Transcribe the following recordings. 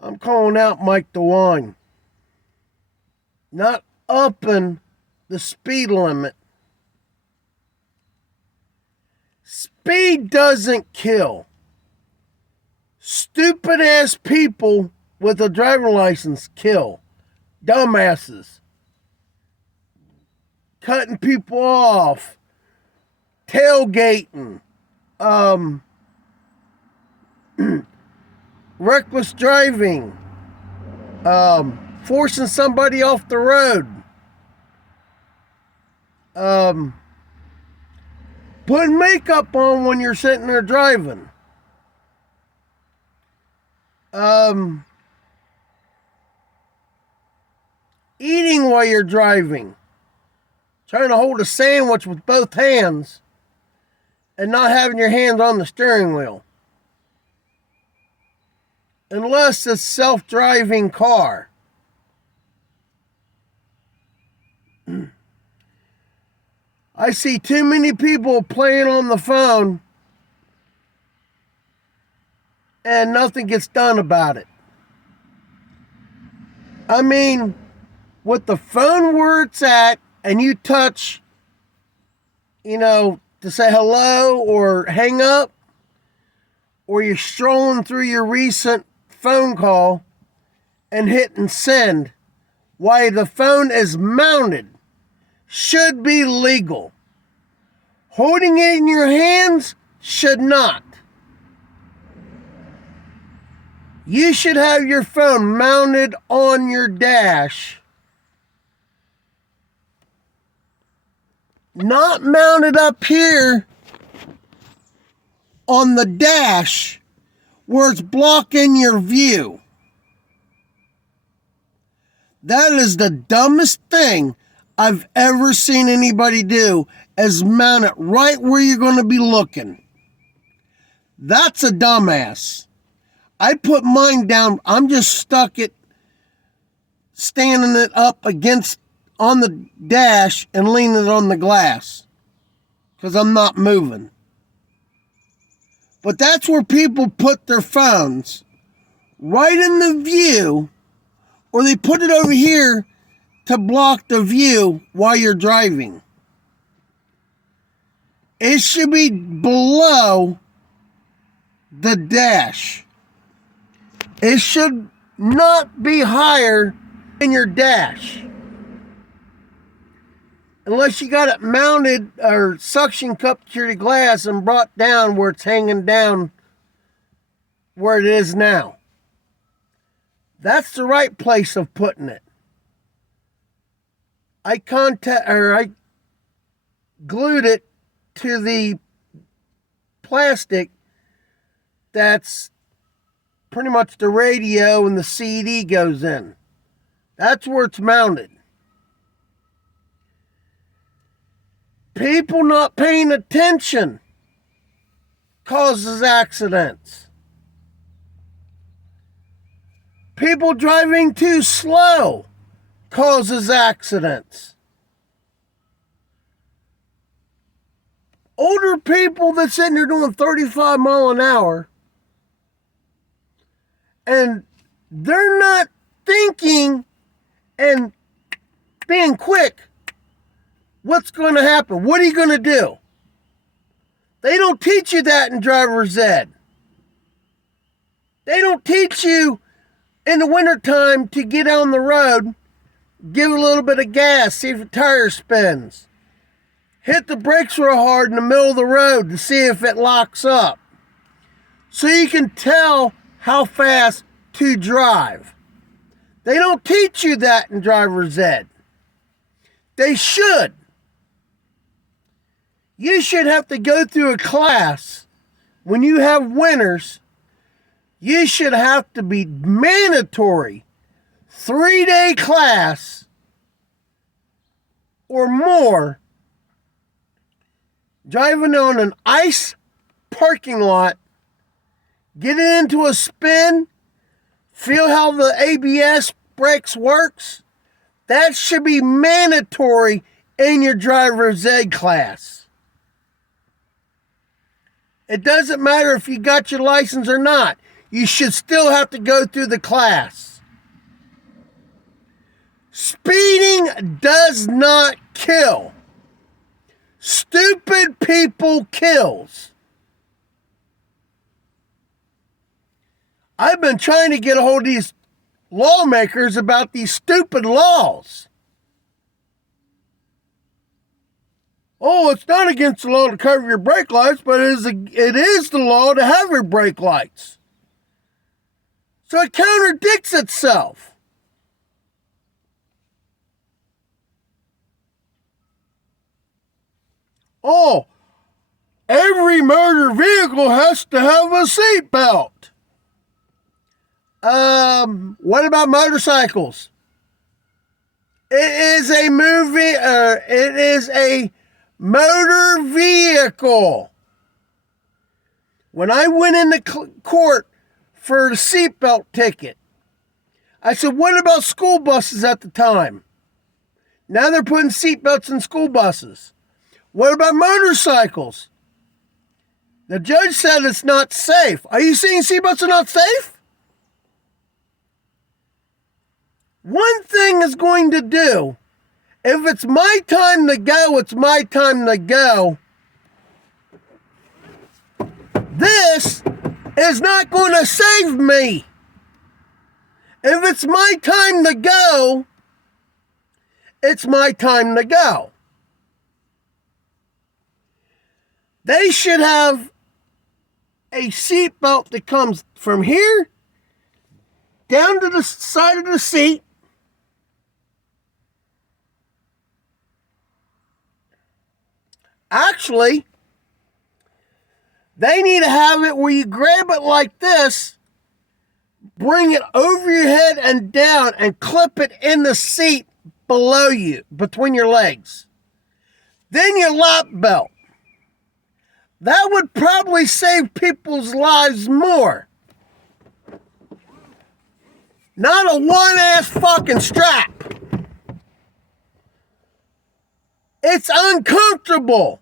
I'm calling out Mike DeWine. Not upping the speed limit. Speed doesn't kill. Stupid ass people with a driving license kill. Dumbasses. Cutting people off. Tailgating. Reckless driving. Forcing somebody off the road. Putting makeup on when you're sitting there driving. Eating while you're driving. Trying to hold a sandwich with both hands and not having your hands on the steering wheel. Unless it's a self-driving car. I see too many people playing on the phone and nothing gets done about it. I mean, with the phone where it's at and you touch, to say hello or hang up, or you're strolling through your recent phone call and hitting send, while the phone is mounted, should be legal. Holding it in your hands should not. You should have your phone mounted on your dash. Not mounted up here on the dash where it's blocking your view. That is the dumbest thing I've ever seen anybody do, is mount it right where you're going to be looking. That's a dumbass. I put mine down. I'm just stuck it, standing it up against on the dash and leaning it on the glass because I'm not moving. But that's where people put their phones, right in the view, or they put it over here to block the view while you're driving. It should be below the dash. It should not be higher than your dash. Unless you got it mounted or suction cupped to your glass and brought down where it's hanging down where it is now. That's the right place of putting it. I glued it to the plastic that's pretty much the radio and the CD goes in. That's where it's mounted. People not paying attention causes accidents. People driving too slow causes accidents. Older people that's sitting there doing 35 mile an hour and they're not thinking and being quick. What's going to happen? What are you going to do? They don't teach you that in driver's ed. They don't teach you in the wintertime to get on the road, give a little bit of gas, see if the tire spins. Hit the brakes real hard in the middle of the road to see if it locks up. So you can tell how fast to drive. They don't teach you that in driver's ed. They should. You should have to go through a class when you have winters. You should have to be mandatory 3-day class or more driving on an ice parking lot, get it into a spin, feel how the ABS brakes works. That should be mandatory in your driver's ed class. It doesn't matter if you got your license or not. you should still have to go through the class. Speeding does not kill. Stupid people kills. I've been trying to get a hold of these lawmakers about these stupid laws. Oh, it's not against the law to cover your brake lights, but it is the law to have your brake lights. So it contradicts itself. Oh, every motor vehicle has to have a seatbelt. What about motorcycles? It is a motor vehicle. When I went into court for a seatbelt ticket, I said, what about school buses at the time? Now they're putting seatbelts in school buses. What about motorcycles? The judge said it's not safe. Are you saying seatbelts are not safe? One thing is going to do, if it's my time to go, it's my time to go. This is not going to save me. If it's my time to go, it's my time to go. They should have a seatbelt that comes from here down to the side of the seat. Actually, they need to have it where you grab it like this, bring it over your head and down, and clip it in the seat below you, between your legs. Then your lap belt. That would probably save people's lives more. Not a one-ass fucking strap. It's uncomfortable.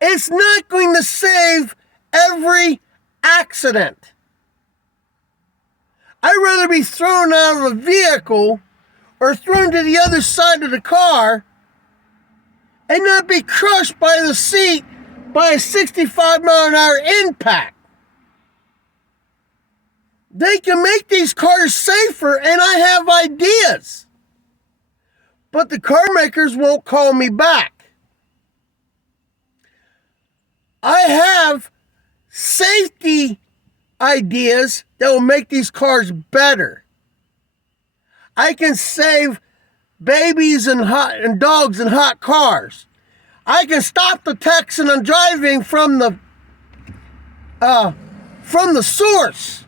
It's not going to save every accident. I'd rather be thrown out of a vehicle or thrown to the other side of the car and not be crushed by the seat by a 65-mile-an-hour impact. They can make these cars safer, and I have ideas. But the car makers won't call me back. I have safety ideas that will make these cars better. I can save babies and dogs in hot cars. I can stop the Texan I'm driving from the source.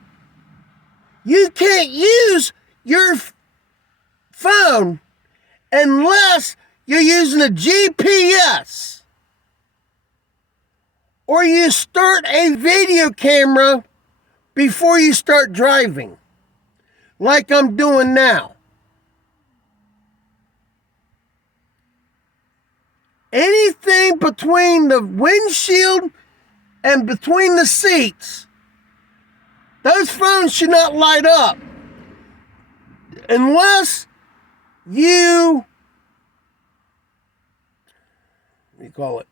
You can't use your phone unless you're using a GPS or you start a video camera before you start driving, like I'm doing now. Anything between the windshield and between the seats, those phones should not light up unless you, what do you call it?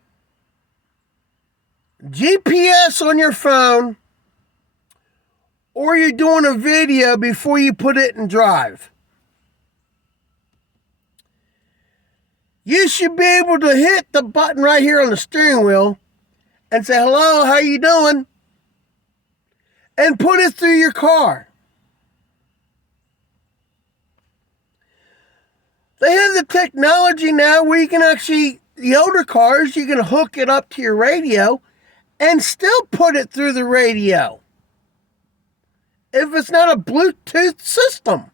GPS on your phone, or you're doing a video before you put it in drive. You should be able to hit the button right here on the steering wheel and say, hello, how you doing? And put it through your car. They have the technology now where you can actually, the older cars, you can hook it up to your radio and still put it through the radio. If it's not a Bluetooth system.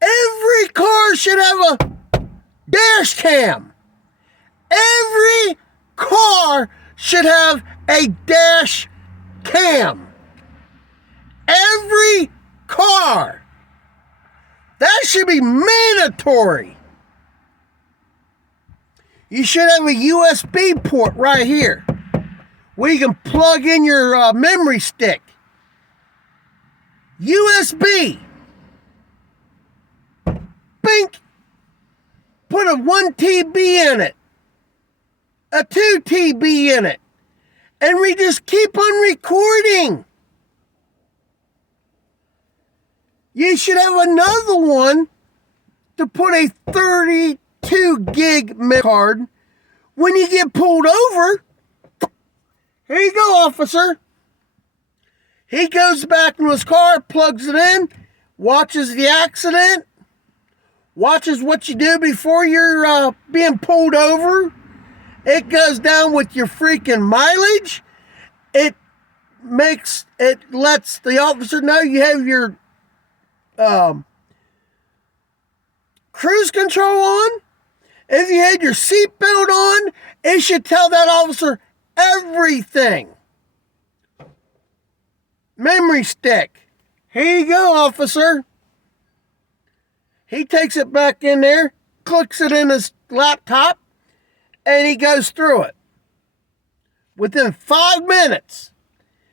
Every car should have a dash cam. Every car should have a dash cam. Every car. That should be mandatory. You should have a USB port right here. where you can plug in your memory stick. USB. Bink. Put a 1 TB in it. A 2 TB in it. And we just keep on recording. You should have another one to put a 32 gig memory card. When you get pulled over, here you go, officer. He goes back into his car, plugs it in, watches the accident, watches what you do before you're being pulled over. It goes down with your freaking mileage. It lets the officer know you have your cruise control on. If you had your seatbelt on, it should tell that officer everything. Memory stick. Here you go, officer. He takes it back in there, clicks it in his laptop, and he goes through it. Within 5 minutes,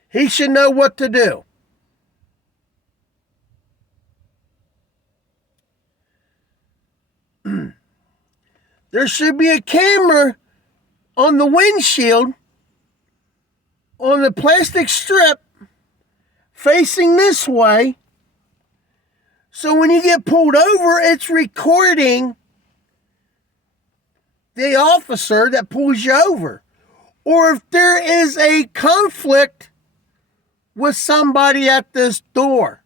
he should know what to do. There should be a camera on the windshield, on the plastic strip, facing this way. So when you get pulled over, it's recording the officer that pulls you over. Or if there is a conflict with somebody at this door,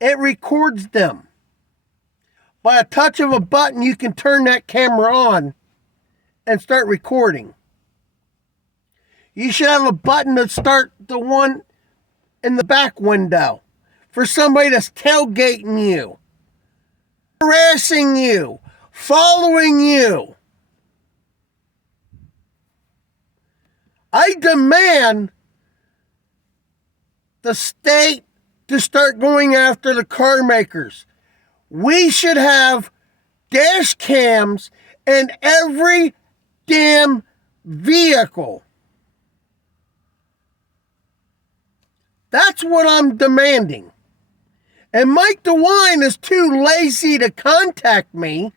it records them. By a touch of a button, you can turn that camera on and start recording. You should have a button to start the one in the back window for somebody that's tailgating you, harassing you, following you. I demand the state to start going after the car makers. We should have dash cams in every damn vehicle. That's what I'm demanding. And Mike DeWine is too lazy to contact me.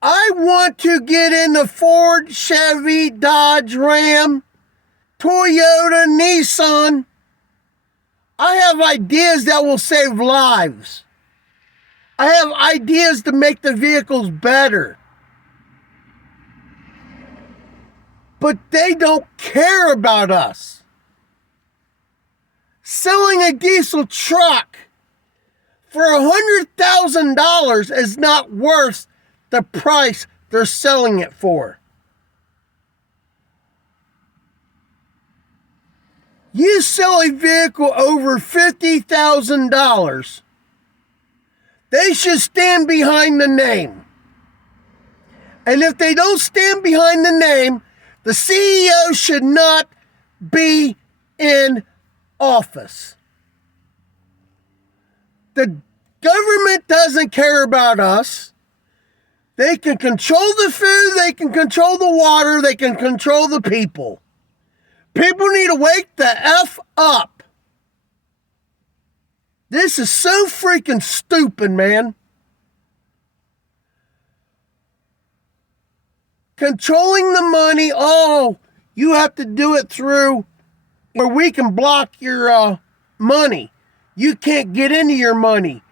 I want to get in the Ford, Chevy, Dodge, Ram, Toyota, Nissan. I have ideas that will save lives. I have ideas to make the vehicles better. But they don't care about us. Selling a diesel truck for $100,000 is not worth the price they're selling it for. You sell a vehicle over $50,000, they should stand behind the name. And if they don't stand behind the name, the CEO should not be in office. The government doesn't care about us. They can control the food, they can control the water, they can control the people. People need to wake the F up. This is so freaking stupid, man. Controlling the money, you have to do it through where we can block your money. You can't get into your money.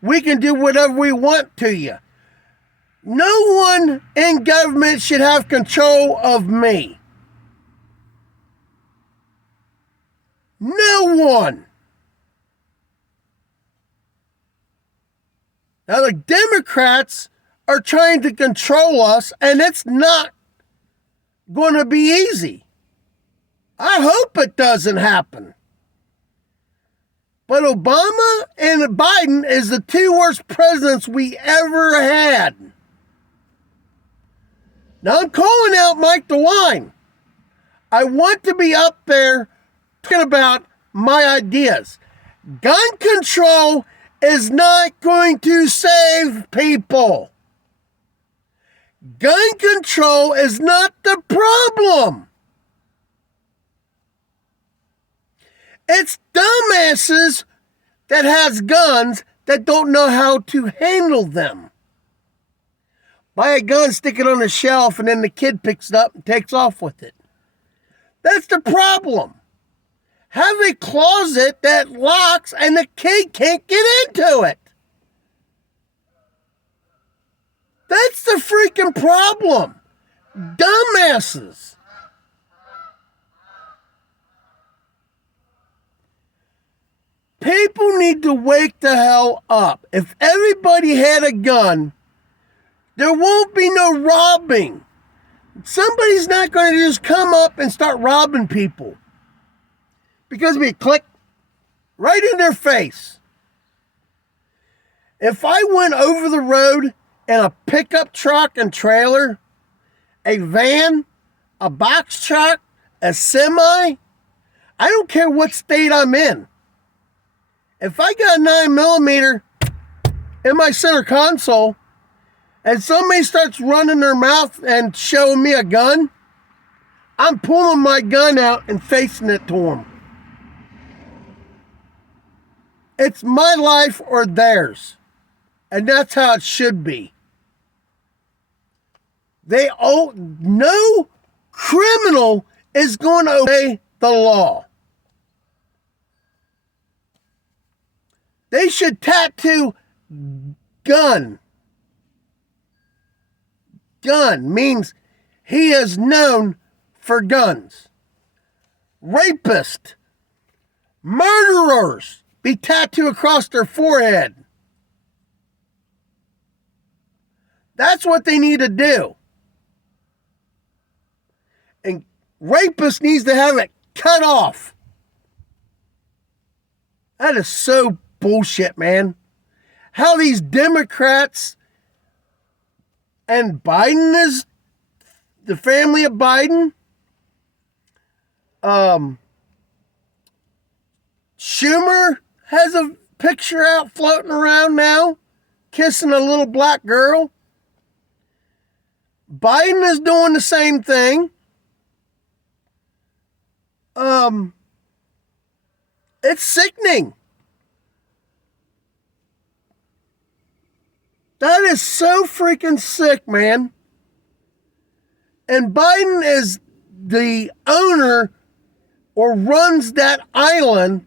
We can do whatever we want to you. No one in government should have control of me. No one. Now the Democrats are trying to control us, and it's not going to be easy. I hope it doesn't happen. But Obama and Biden is the two worst presidents we ever had. Now I'm calling out Mike DeWine. I want to be up there talking about my ideas. Gun control is not going to save people. Gun control is not the problem. It's dumbasses that has guns that don't know how to handle them. Buy a gun, stick it on the shelf, and then the kid picks it up and takes off with it. That's the problem. Have a closet that locks and the kid can't get into it. That's the freaking problem. Dumbasses. People need to wake the hell up. If everybody had a gun, there won't be no robbing. Somebody's not going to just come up and start robbing people. Because we click right in their face. If I went over the road in a pickup truck and trailer, a van, a box truck, a semi, I don't care what state I'm in. If I got a 9mm in my center console and somebody starts running their mouth and showing me a gun, I'm pulling my gun out and facing it to them. It's my life or theirs. And that's how it should be. No criminal is going to obey the law. They should tattoo gun. Gun means he is known for guns. Rapist, murderers be tattooed across their forehead. That's what they need to do. And rapist needs to have it cut off. That is so bullshit, man. How these Democrats and Biden is the family of Biden. Schumer has a picture out floating around now, kissing a little black girl. Biden is doing the same thing. It's sickening. That is so freaking sick, man. And Biden is the owner or runs that island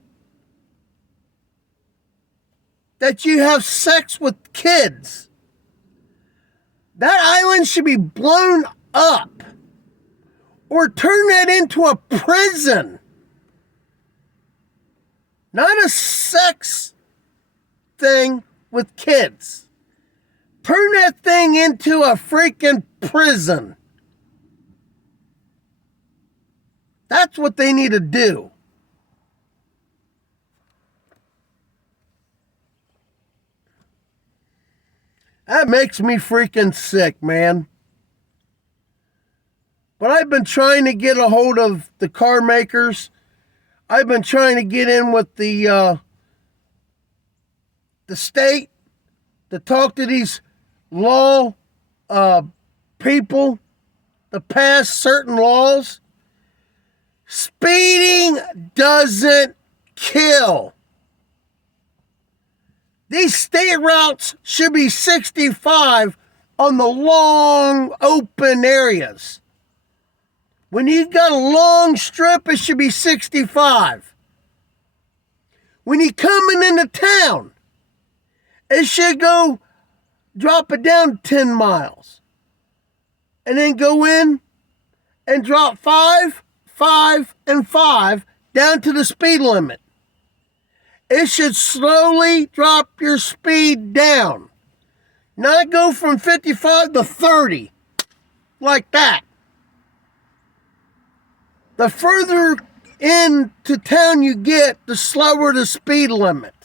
that you have sex with kids. That island should be blown up or turn that into a prison. Not a sex thing with kids. Turn that thing into a freaking prison. That's what they need to do. That makes me freaking sick, man. But I've been trying to get a hold of the car makers. I've been trying to get in with the state to talk to these law people to pass certain laws. Speeding doesn't kill. These state routes should be 65 on the long open areas. When you got a long strip, it should be 65. When you're coming into town, it should go drop it down 10 miles. And then go in and drop 5, 5, and 5 down to the speed limit. It should slowly drop your speed down. Not go from 55 to 30. Like that. The further into town you get, the slower the speed limit.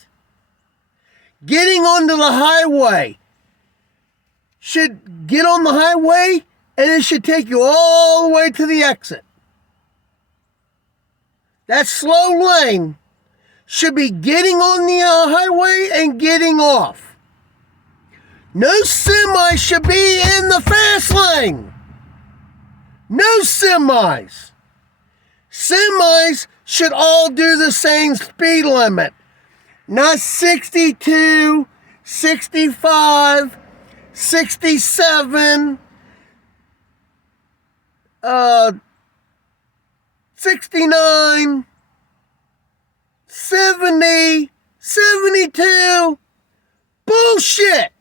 Getting onto the highway should get on the highway and it should take you all the way to the exit. That slow lane should be getting on the highway and getting off. No semi should be in the fast express lane. No semis. Semis should all do the same speed limit. Not 62, 65, 67, 69, 70, 72. Bullshit!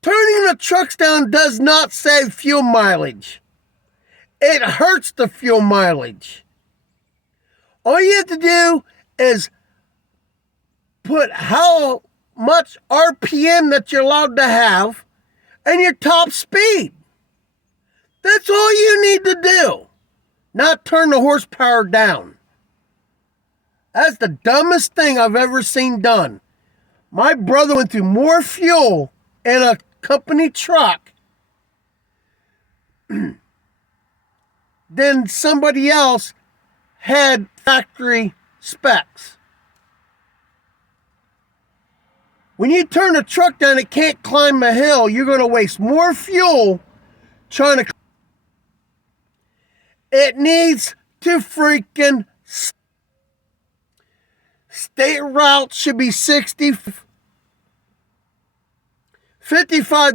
Turning the trucks down does not save fuel mileage. It hurts the fuel mileage. All you have to do is put how much RPM that you're allowed to have and your top speed. That's all you need to do. Not turn the horsepower down. That's the dumbest thing I've ever seen done. My brother went through more fuel in a company truck than somebody else had factory specs. When you turn a truck down, it can't climb a hill. You're going to waste more fuel trying to. It needs to freaking. State routes should be 55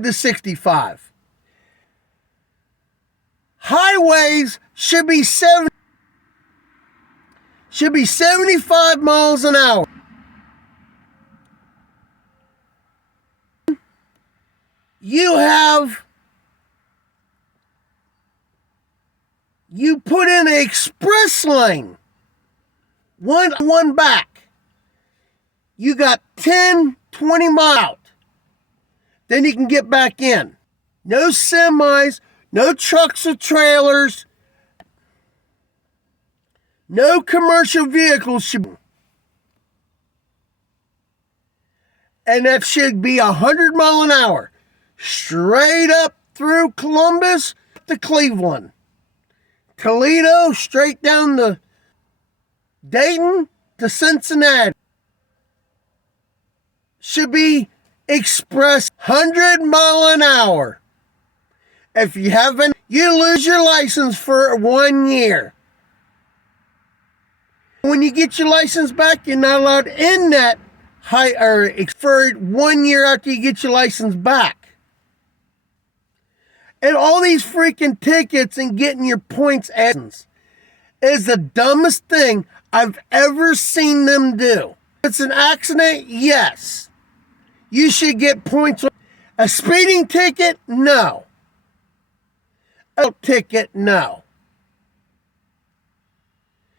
to 65. Highways should be 75 miles an hour. You put in an express lane. One back. You got 10, 20 miles. Then you can get back in. No semis, no trucks or trailers, no commercial vehicles should. And that should be 100 miles an hour. Straight up through Columbus to Cleveland. Toledo, straight down to Dayton to Cincinnati. Should be express 100 miles an hour. If you haven't, you lose your license for 1 year. When you get your license back, you're not allowed in that high or for 1 year after you get your license back. And all these freaking tickets and getting your points is the dumbest thing I've ever seen them do. If it's an accident, yes. You should get points. A speeding ticket, no. A ticket, no.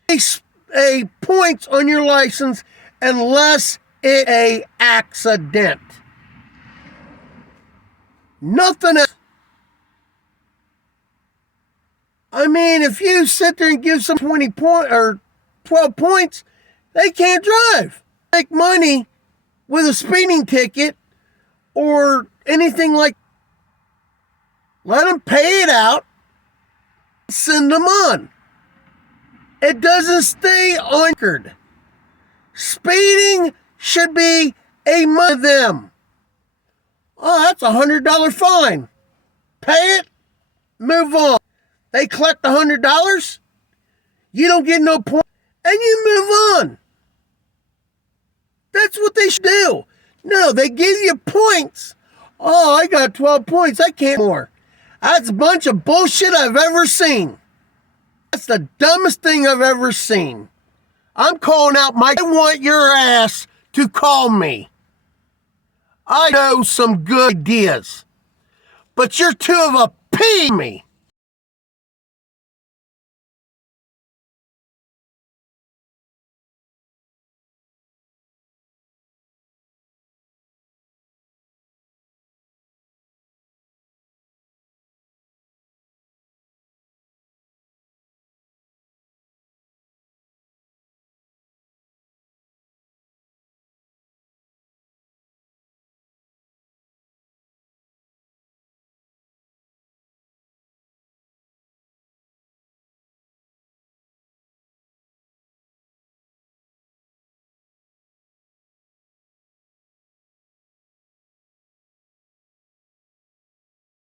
A points on your license unless it's a accident. Nothing else. I mean, if you sit there and give some 20 point or 12 points, they can't drive. Make money with a speeding ticket or anything like. Let them pay it out. Send them on. It doesn't stay on record. Speeding should be a money to them. Oh, that's $100 fine. Pay it, move on. They collect $100, you don't get no point, and you move on. That's what they should do. No, they give you points. Oh, I got 12 points. I can't more. That's a bunch of bullshit I've ever seen. That's the dumbest thing I've ever seen. I'm calling out Mike. I want your ass to call me. I know some good ideas, but you're two of a pee me.